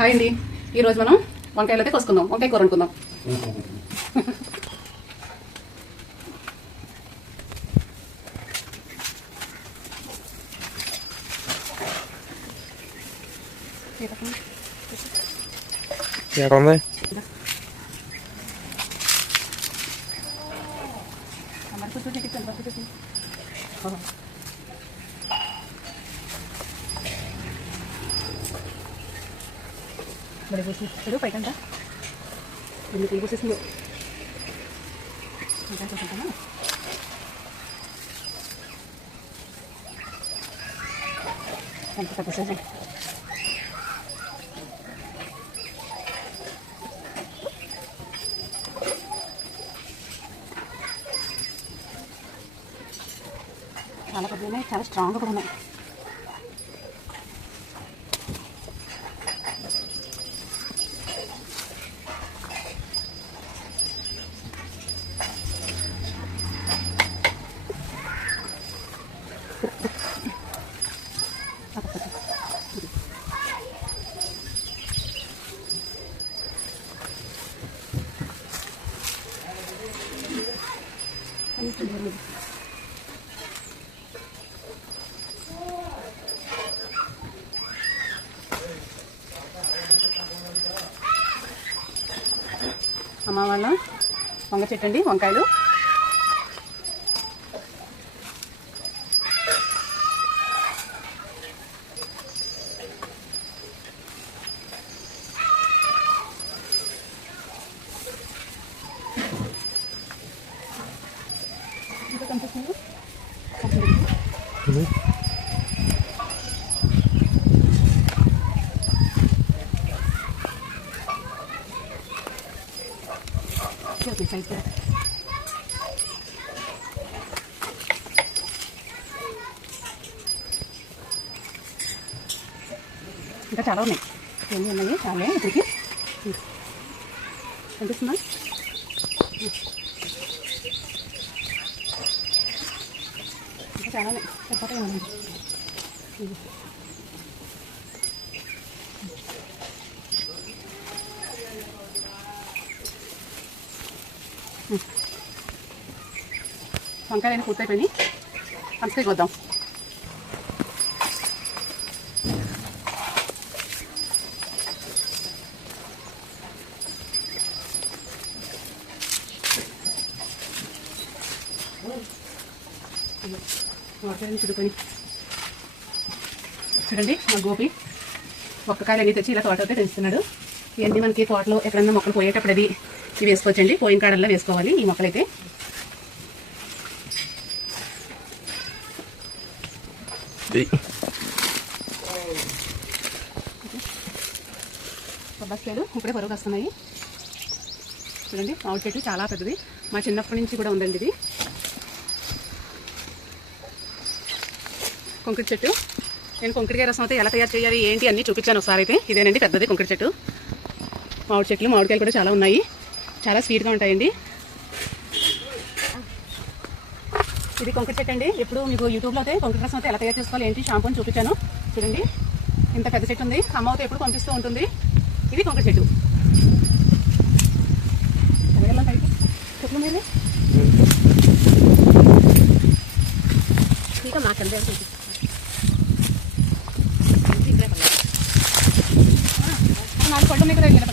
Hi అండి, ఈరోజు మనం వంకాయలు అయితే కోసుకుందాం. వంకాయ కూర అనుకుందాం. బడి పోసి పైకంట ఎందుకు పోసేసింది చూసుకుంటామా. ఎంత పెద్ద సైజు చాలా పెద్దగా ఉన్నాయి, చాలా స్ట్రాంగ్గా కూడా ఉన్నాయి. అమ్మ వాళ్ళ వంగ చెట్టు అండి, వంకాయలు. ఇంకా కనిపిస్తుంది సైజ్. ఇంకా చాలా ఉన్నాయి, ఎన్ని ఉన్నాయి చాలా ఇప్పటికి కనిపిస్తుందా. ఇంకా చాలా ఉన్నాయి, చెప్పట ఏమన్నా వంకాయలు అయినా పూర్తయిపోయినాయి. పనసకాయ కొద్దాం. వంకాయలు చుడుకొని చూడండి, మా గోపి ఒక్కకాయలు అన్నీ తెచ్చి ఇలా తోటతో పెంచుతున్నాడు. ఇవన్నీ మనకి తోటలో ఎక్కడన్నా మొక్కలు పోయేటప్పుడు అది ఇవి వేసుకోవచ్చండి. పోయిన కాడల్లో వేసుకోవాలి ఈ మొక్కలైతే. బొబ్బాస్కాయలు ఇప్పుడే పరుగు వస్తున్నాయి. చూడండి, మామిడి చెట్టు చాలా పెద్దది, మా చిన్నప్పటి నుంచి కూడా ఉందండి ఇది. కొంకిడి చెట్టు, నేను కొంకిడికాయ రసం అయితే ఎలా తయారు చేయాలి ఏంటి అన్నీ చూపించాను ఒకసారి అయితే. ఇదేనండి పెద్దది కొంకిడి చెట్టు. మామిడి చెట్లు, మామిడికాయలు కూడా చాలా ఉన్నాయి, చాలా స్వీట్గా ఉంటాయండి. ఇది కొంకిడి చెట్టు అండి. ఇప్పుడు మీకు యూట్యూబ్లో అయితే కొంకిడి రసం అయితే ఎలా తయారు చేసుకోవాలి ఏంటి షాంపూ అని చూపించాను. చూడండి, ఇంత పెద్ద చెట్టు ఉంది, అమ్మ అయితే ఎప్పుడు పంపిస్తూ ఉంటుంది. ఇది కొంకిడి చెట్టు. చెట్లు మీద ఇంకా మాకండి నాలుగు పళ్ళు ఉన్నాయి కదా.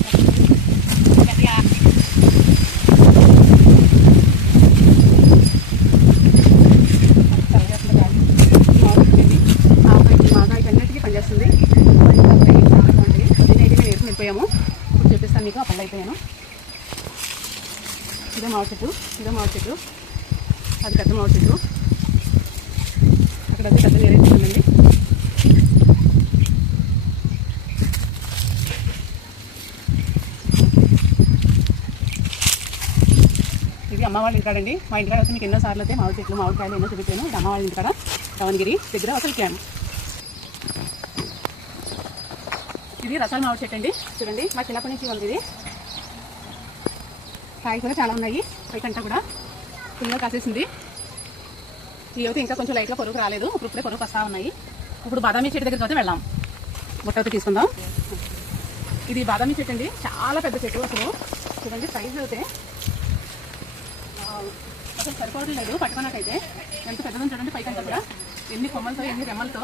ఇప్పుడు చూపిస్తాను మీకు, ఆ పళ్ళు అయిపోయాను. ఇదో మామిడి చెట్టు, ఇదో మామిడి చెట్టు, అది పెద్ద మామిడి చెట్టు. అక్కడ అది పెద్ద నేరేడు చెట్టు ఉందండి. ఇది అమ్మ వాళ్ళ ఇంటికాడండి. మా ఇంటికాడ వచ్చి మీకు ఎన్నోసార్లు అయితే మామిడి చెట్లు, మామిడికాయలు ఎన్నో చూపించాను. ఇది అమ్మ వాళ్ళ ఇంటికాడ రవణగిరి దగ్గర అసలుకాను. ఇది రసాల మామిడి చెట్టు అండి. చూడండి, మా చిన్నప్పటి నుంచి ఉంది ఇది. కాయలు కూడా చాలా ఉన్నాయి, పైకంట కూడా ఫుల్గా కాసేసింది. ఇవి ఇంకా కొంచెం లైట్గా పొరుగు రాలేదు, ఇప్పుడే పొరుగు వస్తూ ఉన్నాయి. ఇప్పుడు బాదామి చెట్టు దగ్గరికి అయితే వెళ్దాం, బుట్ట తీసుకుందాం. ఇది బాదామి చెట్టు అండి, చాలా పెద్ద చెట్టు. అసలు చూడండి సైజు అయితే అసలు సరిపోవడం లేదు పట్టుకోనాకైతే. ఎంత పెద్దదని చూడండి, పైకంతా కూడా ఎన్ని కొమ్మలతో ఎన్ని రెమ్మలతో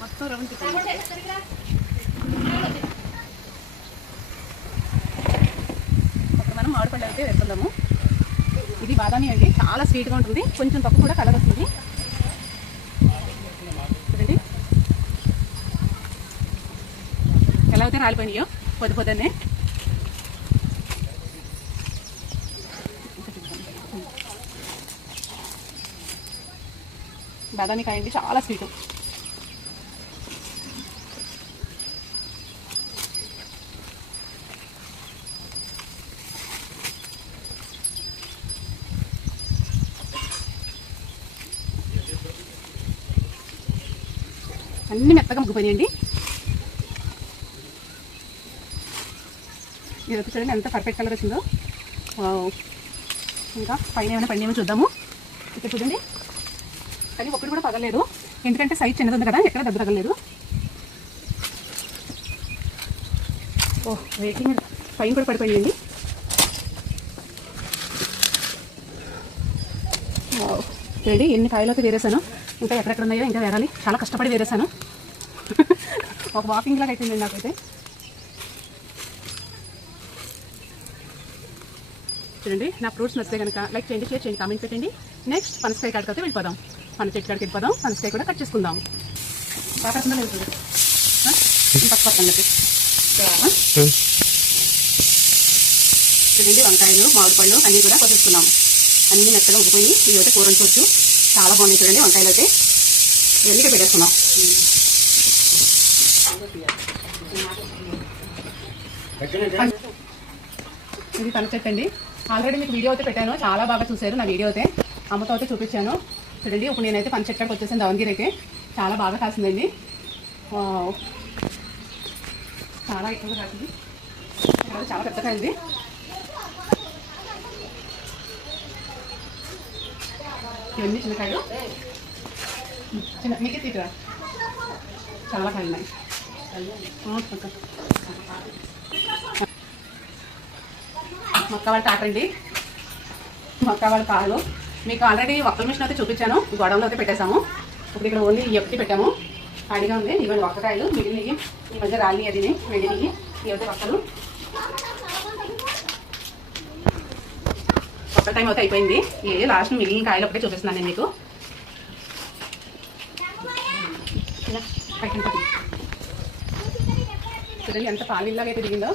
మొత్తం రౌండ్ చెట్టు. మనం మామిడిపళ్ళు అయితే వేసుకుందాము. ఇది బాదామి అండి, చాలా స్వీట్గా ఉంటుంది, కొంచెం తక్కువ కూడా కలర్ వస్తుంది. చూడండి ఎలా అయితే రాలిపోయినాయో పొద్దున్నే. బాదామి కాయ అండి, చాలా స్వీట్. అన్ని మెత్తగా ముగ్గిపోయినాయండి. ఇది చూడండి ఎంత పర్ఫెక్ట్ కలర్ వచ్చిందో. ఇంకా పైన ఏమైనా పండి ఏమో చూద్దాము. ఇక్కడ చూడండి, కానీ ఒకటి కూడా పగలేదు, ఎందుకంటే సైజ్ చిన్నది ఉంది కదా, ఎక్కడ దెబ్బ తగలేదు. వెయిటింగ్ పైన కూడా పడిపోయిందండి. చూడండి ఎన్ని కాయలు అయితే వేరేసాను, ఇంకా ఎక్కడెక్కడ ఉన్నాయో ఇంకా వేరాలి. చాలా కష్టపడి వేరేసాను. ఒక వాకింగ్ లాగా అయిపోయింది నాకైతే. చూడండి నా ఫ్రూట్స్ నచ్చితే కనుక లైక్ చేయండి, షేర్ చేయండి, కామెంట్ పెట్టండి. నెక్స్ట్ పనసకాయ కాడికి అయితే వెళ్ళిపోదాం. పనస చెట్టు కాడికి వెళ్ళిపోదాం, పనసకాయ కూడా కట్ చేసుకుందాం. బాగా వెళ్తుంది చూడండి. వంకాయలు మామిడిపళ్ళు అన్నీ కూడా కోసేసుకున్నాం. అన్నీ మెత్తగా ఉబ్బిపోయి ఇవి అయితే కూర వండుకోవచ్చు. చాలా బాగున్నాయి చూడండి వంకాయలు అయితే. ఇవన్నీ పెట్టేసుకున్నాం. ఇది పనస చెట్టు అండి. ఆల్రెడీ మీకు వీడియో అయితే పెట్టాను, చాలా బాగా చూశారు నా వీడియో అయితే. అమ్మతో అయితే చూపించాను చూడండి. ఇప్పుడు నేనైతే పనస చెట్టు కాడికి వచ్చేసాను. దావణగిరి అయితే చాలా బాగా కాసిందండి, చాలా ఎక్కువగా కాసింది. చాలా పెద్దగా ఉంది. ఇవన్నీ చిన్నకాయలు, చిన్న మీకే తీరా చాలా కాయలు ఉన్నాయి. మొక్క వాళ్ళ తాటండి, మొక్క వాళ్ళ పాలు. మీకు ఆల్రెడీ ఒక్కల మిషన్ అయితే చూపించాను, గొడవలో అయితే పెట్టేశాము. ఇప్పుడు ఇక్కడ ఓన్లీ ఈ ఒకటి పెట్టాము, ఖాళీగా ఉంది. ఇవన్నీ ఒక్కకాయలు, మిగిలినవి ఈ మధ్య రాలి అది వెళ్ళినవి. ఇవైతే ఒక్కలు. ఒక్క టైం అయితే అయిపోయింది. ఏ లాస్ట్ మిగిలిన కాయలు ఒకటే చూపిస్తున్నాను నేను మీకు. చూడండి ఎంత పాలిల్లాగా అయితే దిగిందో.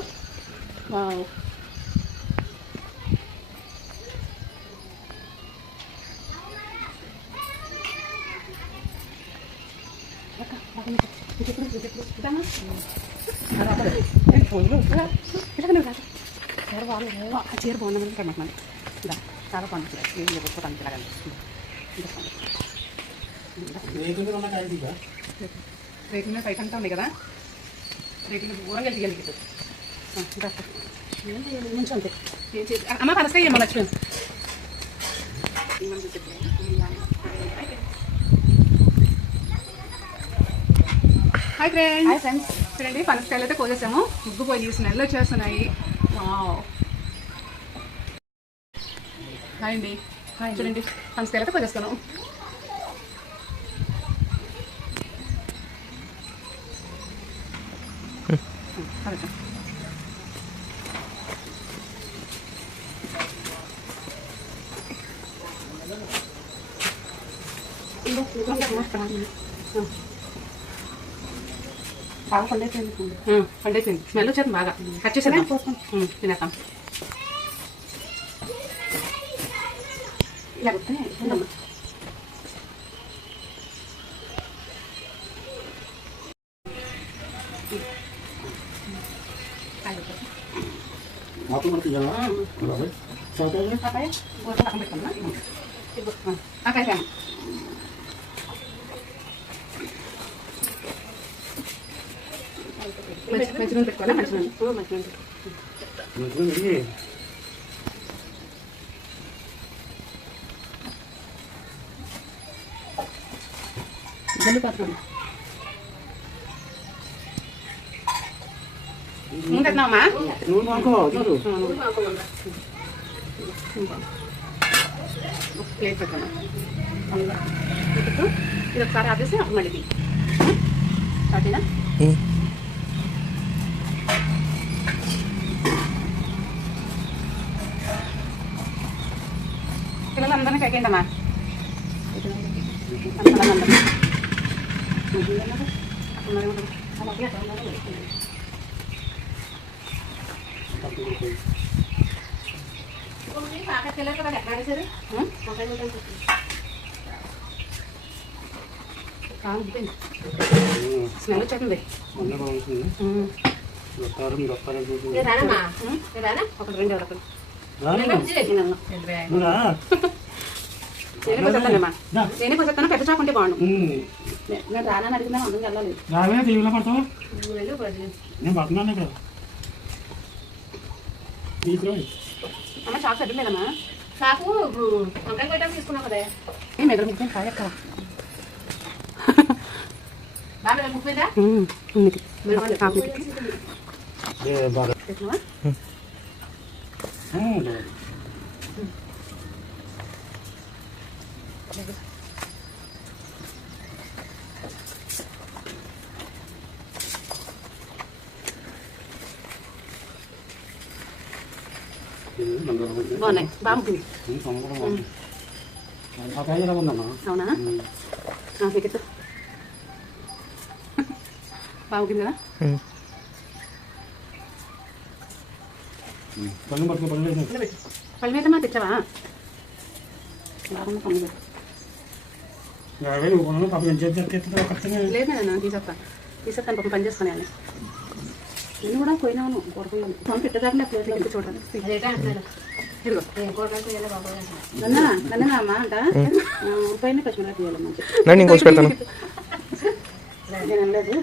చీర బాగుందని కమ్మకమండి. చాలా బాగుంది. ఏం చెప్పడానికి ఇలాగండి. రేటింగ్ పైకి అంతా ఉంది కదా, రేటింగ్ దూరంగా వెళ్ళగలిగింది. కొంచెం అంతే. అమ్మ పనసకాయ ఏమో లక్ష్మి. Hi friends. చూడండి పనసకాయలు అయితే కోసేసాము. ముగ్గుపోయి స్మెల్ వచ్చేస్తున్నాయి. హాయ్ అండి. చూడండి పనసకాయలు అయితే కోసేస్తాను. బాగా పండైపోయింది. స్మెల్ వచ్చేది బాగా. కట్ చేసేద్దాం, తినేద్దాం. ఇలా వస్తే మంచిగా పెట్టుకోవాలి. మంచిగా జల్లిపోతున్నాను. ముందు తిన్నామా ప్లేట్ పెట్టామా ఇది ఒకసారి ఆపేసి మళ్ళీ స్టార్టేనా పిల్లలందరినీ కక్కండి అమ్మా స్మెల్ వచ్చేస్తుంది ఒకటి రెండు ఎవరికి నేనే కొంచెం పెద్ద చాకు ఉంటే బాగుండు నేను రానని అడిగినా అందరికి వెళ్ళాలి అమ్మ చాకు సరిలేదమ్మా చాకు వంకాయ పెట్టాలి తీసుకున్నావు కదా ఏం ఎదురు ముప్పై కాయక్క బాగా ముప్పైదా బాగున్నాయి బాగుంటుంది అవునా మీకు బాగుంది కదా పళ్ళు మీద మా తెచ్చావా బాగుంది పళ్ళు లేదు తీసేస్తాను పాపం పని చేసుకునే నేను కూడా పోయినాను కోరుకున్నాను ఫోన్ పెట్టదాకా ప్లేట్లో చూడండి నన్ను అమ్మా అంట పైన పచ్చిమిరపకాయ తీయాలమ్మా నేను అనలేదు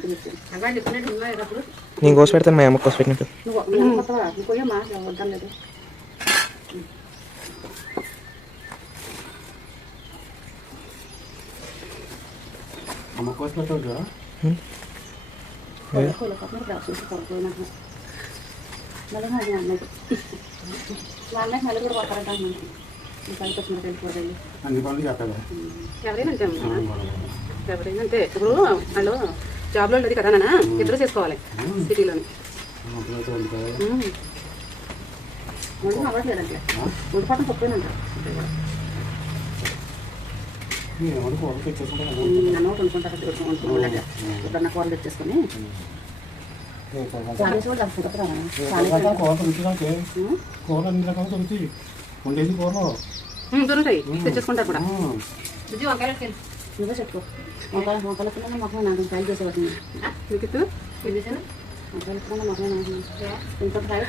నేను కోసి పెడతాను మా అమ్మ కోసి పెట్టినట్టు నువ్వు పోయమ్మా వద్దాం లేదు అమ్మ కోసి పెట్టవచ్చు వాళ్ళకి మళ్ళీ కూడా పోతారంట పైకి వచ్చిన కూరగాయలు అన్ని పనులు చేస్తాను ఎవరైనా అంతే ఎవరైనా అంతే ఇప్పుడు వాళ్ళు జాబ్లో లేదు కదా నాన్న ఇద్దరు చేసుకోవాలి సిటీలోని వంట అవ్వట్లేదంటే వంట పట్టం తక్కువేనంట నన్ను కొనుక్కుంటారు ఎప్పుడన్నా కూరలు తెచ్చేసుకొని దొరుకుతాయి తెచ్చేసుకుంటారు కూడా నువ్వే చెప్పుకో మొక్కల పిల్లలు మొక్క నాకు ఫ్రై చేసేవాడు మొక్కల పిల్లలు మొక్క ఇంత ఫ్రై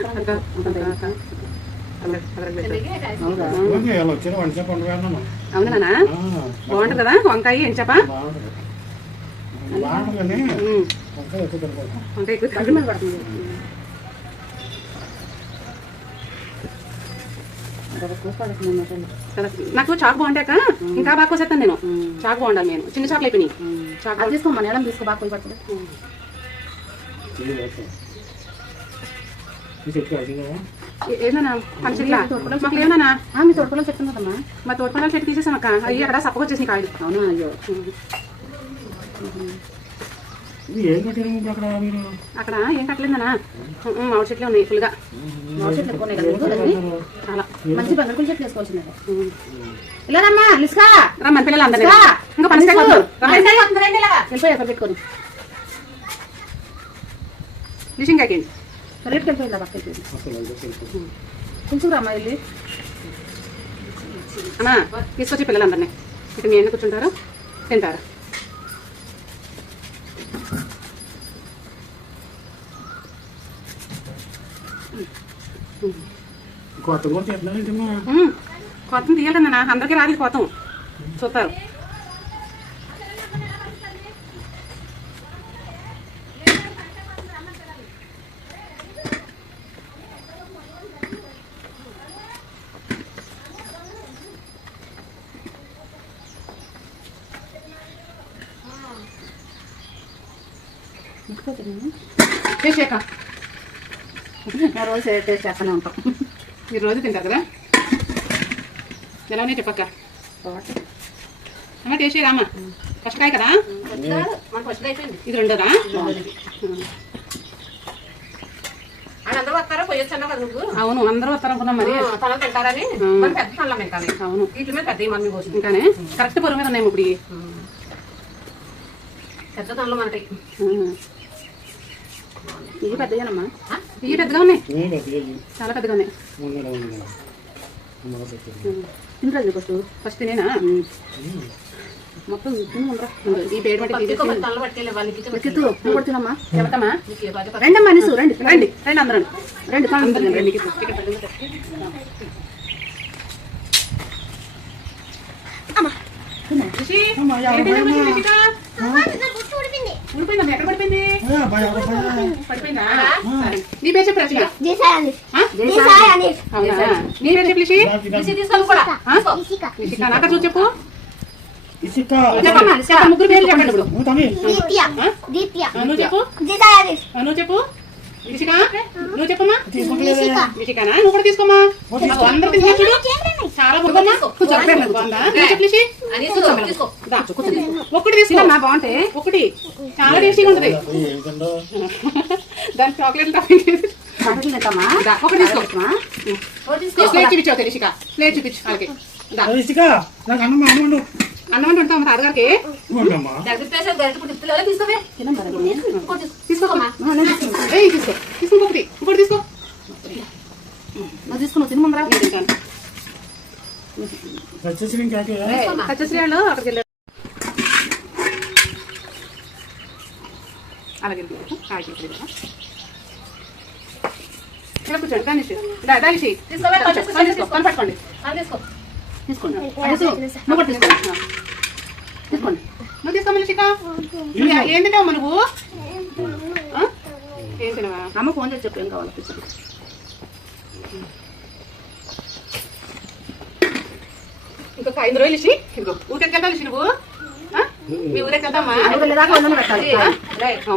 అవునా నాన్న బాగుంటుంది కదా వంకాయ ఏం చెప్పా వంకాయ ఎక్కువ తగ్గి మీద పడుతుంది నాకు చాకు బాగుంటాక ఇంకా బాగా కోసేస్తాను నేను చాకు బాగుండాలి నేను చిన్న చాకులు అయిపోయినాయి చాకు తీసుకోమని ఎలా తీసుకో బాగా పోయి పడుతుంది ఏదన్నా పంచట్లా మాకు లేదన్నా మీ తోటపొలం చెట్టు ఉందమ్మా మా తోటపొలం చెట్టు తీసేసాం అక్క అయ్యి అక్కడ సప్పగా వచ్చేసి కాయలు అవునా అయ్యో అక్కడ ఏం కట్టలేదన్నా మామిడి చెట్లు ఉన్నాయి ఫుల్గా మామిడి చెట్లు ఎక్కువ ఉన్నాయి అలా మంచి బంగారు చెట్లు వేసుకోవాల్సిందే ఇలాగమ్మా లిస్కా రమ్మని పిల్లలు అందరూ ఇంకా వెళ్ళిపోయి ఎక్కడ పెట్టుకొని లిషింగ్ కాకండి రేట్కి వెళ్ళిపోయిందా పక్క వెళ్ళిపోయింది కొంచెం రమ్మా వెళ్ళి అమ్మా తీసుకొచ్చి పిల్లలందరినీ ఇక మీ ఎన్ని కూర్చుంటారు తింటారు కొత్త తీయాలన్నా అందరికీ రాదు కొత్తం చూస్తారు చేసాక రోజు టేస్ట్ చేస్తూనే ఉంటాం. మీరు రోజు తింటారు కదా? ఎలా ఉన్నాయి చెప్పక్క? అమ్మ టేస్ట్ రామా, ఫస్ట్ కాయ కదా? మన ఫస్ట్ అయిపోయింది. ఇది రెండోదా? అందరూ వస్తారా పోయొచ్చు అన్నావు కదా నువ్వు. అవును, అందరూ వస్తారు అనుకున్నాం మరి. తల తింటారని మన పెద్ద పనులు ఇంకా అవును, వీటి మీద పెద్ద మమ్మీ కోసం ఇంకానే కరెక్ట్ పొరుగు మీద ఉన్నాయి ఇప్పుడు ఇవి. పెద్ద తనలో మనకి ఇవి పెద్దగానమ్మా, ఇవి పెద్దగా ఉన్నాయి, చాలా పెద్దగా ఉన్నాయి. తింటారు ఫస్ట్ ఫస్ట్ తినేనా? మొత్తం ఈ పేరు బట్టి తనలో పట్టుకెళ్ళి వాళ్ళకి తినమ్మా. చెబుతామా? రండమ్మా నిసు, రండి రండి రండి అందరూ రండి కాదు రండి. ఎక్కడ పడిపోయింది? పడిపోయిందా? నీ పేరు చెప్పు రచన. అవునా? నీ పేరు చెప్పు లిషి. తీసుకోవాలి కూడా నాక చూసి చెప్పు. చెప్పమ్మా, ముగ్గురు పేర్లు చెప్పండి ఇప్పుడు. నువ్వు చెప్పు, నువ్వు చెప్పు. రిషిక నువ్వు చెప్పమ్మా. రిషికానా? నువ్వు కూడా తీసుకోమ్మా. అందరూ తీసుకొని చూడు, చాలా బాగుందమ్మా. చెప్పు లిషి. ఒకటి తీసుకోమ్మా, బాగుంటాయి. ఒకటి చాలా టేస్టీగా ఉంటుంది. దాని చాక్లెట్ ఒకటి తీసుకో. ప్లేట్ చూపించావు రిషిక, ప్లేట్ చూపించు వాళ్ళకి. అన్నం అంటే ఉంటాం తాతగారికి. తీసుకోమ్మా, తీసుకో తీసుకో. ఒకటి ఇంకోటి తీసుకో. తీసుకున్నావు తిని ముందరా. సత్యశ్రీయాళ్ళు అక్కడికి వెళ్ళారు. అలాగే ఇలా కూర్చోండి. దానిషి దానిషి పట్టుకోండి, తీసుకోండి. నువ్వు కూడా తీసుకోండి, తీసుకోండి. నువ్వు తీసుకోమని శిఖ. ఏం తిన్నావమ్మా నువ్వు? ఏం తినవా? అమ్మ ఫోన్ చేసి చెప్పు ఏం కావాలి. ఇంకొక 5 రోజులు ఇచ్చి ఇదిగో ఊరికి వెళ్తాను ఇచ్చి నువ్వు. మీ ఊరికి వెళ్తామా?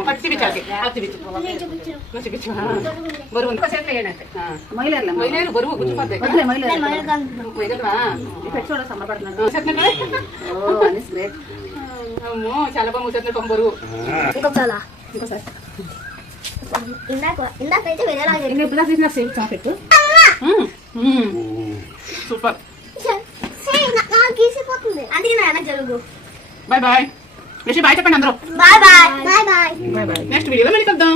పట్టి చూపించాలి. చూపించు బరువు మైలేరు బరువు గుర్తుపోతాయి. అమ్మో చాలా బాగా మూసేస్తున్నా బరువు. ఇంకోసారి super. Bye bye Rishi, bye చెప్పండి అందరూ. Bye bye. నెక్స్ట్ వీడియోలో మళ్ళీ కలుద్దాం.